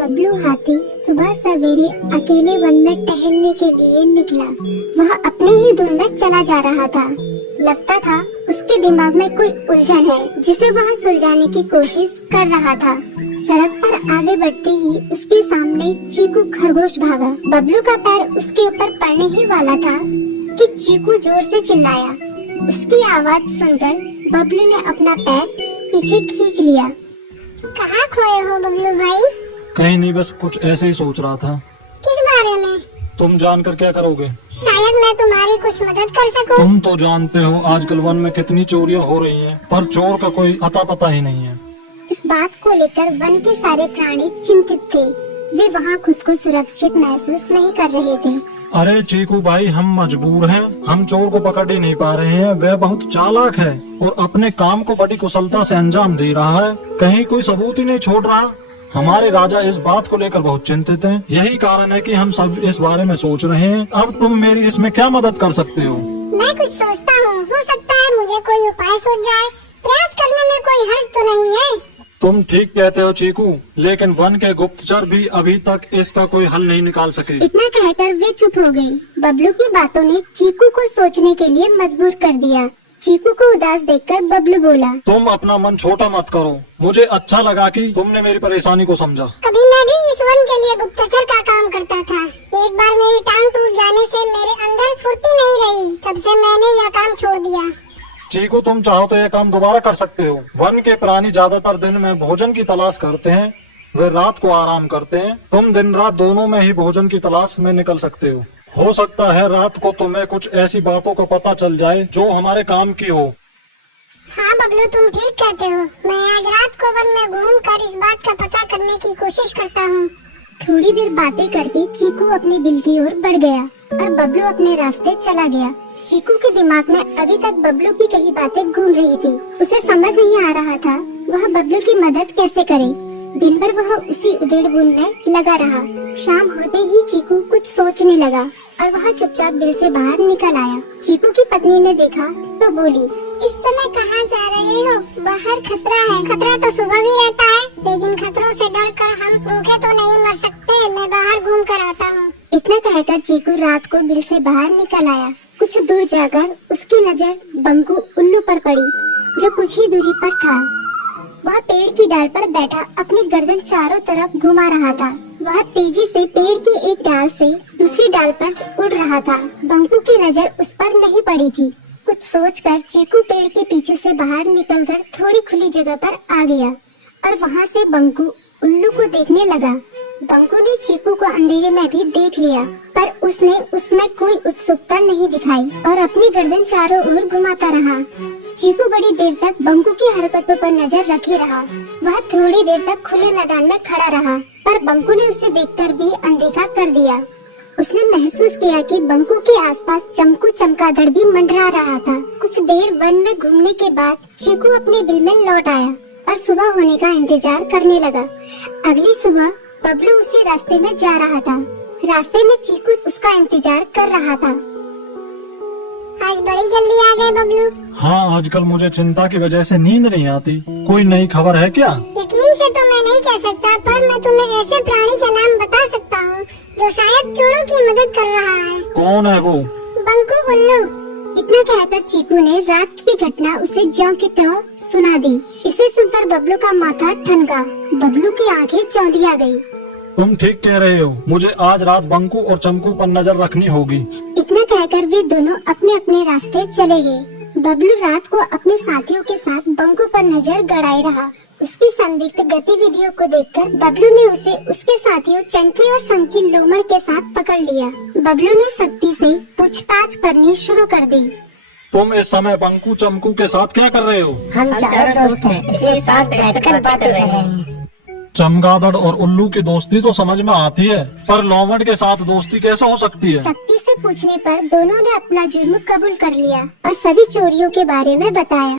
बबलू हाथी सुबह सवेरे अकेले वन में टहलने के लिए निकला। वह अपने ही धुन में चला जा रहा था। लगता था उसके दिमाग में कोई उलझन है जिसे वह सुलझाने की कोशिश कर रहा था। सड़क पर आगे बढ़ते ही उसके सामने चीकू खरगोश भागा। बबलू का पैर उसके ऊपर पड़ने ही वाला था कि चीकू जोर से चिल्लाया। उसकी आवाज सुनकर बबलू ने अपना पैर पीछे खींच लिया। कहाँ खोए हो बबलू भाई? कहीं नहीं, बस कुछ ऐसे ही सोच रहा था। किस बारे में? तुम जानकर क्या करोगे? शायद मैं तुम्हारी कुछ मदद कर सकूं। तुम तो जानते हो आजकल वन में कितनी चोरियां हो रही हैं, पर चोर का कोई अता पता ही नहीं है। इस बात को लेकर वन के सारे प्राणी चिंतित थे। वे वहाँ खुद को सुरक्षित महसूस नहीं कर रहे थे। अरे चीकू भाई, हम मजबूर हैं। हम चोर को पकड़ ही नहीं पा रहे हैं। वह बहुत चालाक है और अपने काम को बड़ी कुशलता से अंजाम दे रहा है। कहीं कोई सबूत ही नहीं छोड़ रहा। हमारे राजा इस बात को लेकर बहुत चिंतित हैं। यही कारण है कि हम सब इस बारे में सोच रहे हैं। अब तुम मेरी इसमें क्या मदद कर सकते हो? मैं कुछ सोचता हूँ, हो सकता है मुझे कोई उपाय सूझ जाए। प्रयास करने में कोई हर्ज तो नहीं है। तुम ठीक कहते हो चीकू, लेकिन वन के गुप्तचर भी अभी तक इसका कोई हल नहीं निकाल सके। इतना कहकर वे चुप हो गई। बबलू की बातों ने चीकू को सोचने के लिए मजबूर कर दिया। चीकू को उदास देखकर बबलू बोला, तुम अपना मन छोटा मत करो। मुझे अच्छा लगा कि तुमने मेरी परेशानी को समझा। कभी मैं भी इस वन के लिए गुप्तचर का काम करता था। एक बार मेरी टांग टूट जाने से मेरे अंदर फुर्ती नहीं रही। तब से मैंने यह काम छोड़ दिया। चीकू, तुम चाहो तो यह काम दोबारा कर सकते हो। वन के प्राणी ज्यादातर दिन में भोजन की तलाश करते हैं, वे रात को आराम करते हैं। तुम दिन रात दोनों में ही भोजन की तलाश में निकल सकते हो सकता है रात को तुम्हें कुछ ऐसी बातों का पता चल जाए जो हमारे काम की हो। हाँ बबलू, तुम ठीक कहते हो। मैं आज रात को वन में घूमकर इस बात का पता करने की कोशिश करता हूँ। थोड़ी देर बातें करके चीकू अपने बिल की ओर बढ़ गया और बबलू अपने रास्ते चला गया। चीकू के दिमाग में अभी तक बबलू की कई बातें घूम रही थी। उसे समझ नहीं आ रहा था वह बबलू की मदद कैसे करे। दिन भर वह उसी उधेड़-बुन में लगा रहा। शाम होते ही चीकू कुछ सोचने लगा और वह चुपचाप बिल से बाहर निकल आया। चीकू की पत्नी ने देखा तो बोली, इस समय कहाँ जा रहे हो? बाहर खतरा है। खतरा तो सुबह भी रहता है, लेकिन खतरों से डरकर हम भूखे तो नहीं मर सकते। मैं बाहर घूम कर आता हूँ। इतना कहकर चीकू रात को बिल से बाहर निकल आया। कुछ दूर जाकर उसकी नजर बंकू उल्लू पर पड़ी, जो कुछ ही दूरी पर था। वह पेड़ की डाल पर बैठा अपनी गर्दन चारों तरफ घुमा रहा था। वह तेजी से पेड़ की एक डाल से दूसरी डाल पर उड़ रहा था। बंकू की नजर उस पर नहीं पड़ी थी। कुछ सोचकर चीकू पेड़ के पीछे से बाहर निकलकर थोड़ी खुली जगह पर आ गया और वहाँ से बंकू उल्लू को देखने लगा। बंकू ने चीकू को अंधेरे में भी देख लिया, पर उसने उसमें कोई उत्सुकता नहीं दिखाई और अपनी गर्दन चारों ओर घुमाता रहा। चीकू बड़ी देर तक बंकू की हरकतों पर नजर रखे रहा। वह थोड़ी देर तक खुले मैदान में खड़ा रहा, पर बंकू ने उसे देखकर भी अनदेखा कर दिया। उसने महसूस किया कि बंकू के आसपास चमकू चमगादड़ भी मंडरा रहा था। कुछ देर वन में घूमने के बाद चीकू अपने बिल में लौट आया और सुबह होने का इंतजार करने लगा। अगली सुबह बबलू उसी रास्ते में जा रहा था। रास्ते में चीकू उसका इंतजार कर रहा था। आज बड़ी जल्दी आ गए बबलू। हाँ, आजकल मुझे चिंता की वजह से नींद नहीं आती। कोई नई खबर है क्या? यकीन से तो मैं नहीं कह सकता, पर मैं तुम्हें ऐसे प्राणी का नाम बता सकता हूँ जो शायद चोरों की मदद कर रहा है। कौन है वो? बंकू उल्लू। इतना कहकर चीकू ने रात की घटना उसे ज्यों की त्यों सुना दी। इसे सुनकर बबलू का माथा ठनका। बबलू की आंखें चौंधिया गई। तुम ठीक कह रहे हो। मुझे आज रात बंकू और चमकू पर नजर रखनी होगी। इतना कहकर वे दोनों अपने अपने रास्ते चले गए। बबलू रात को अपने साथियों के साथ बंकू पर नजर गड़ाए रहा। उसकी संदिग्ध गतिविधियों को देखकर बबलू ने उसे उसके साथियों चंकी और संकी लोमड़ के साथ पकड़ लिया। बबलू ने सख्ती से पूछताछ करनी शुरू कर दी। तुम इस समय बंकू चमकू के साथ क्या कर रहे हो? हम चारों दोस्त हैं, इसलिए साथ बैठकर बात कर रहे हैं। चमगादड़ और उल्लू की दोस्ती तो समझ में आती है, पर लोमड़ के साथ दोस्ती कैसे हो सकती है? सख्ती से पूछने पर दोनों ने अपना जुर्म कबूल कर लिया और सभी चोरियों के बारे में बताया।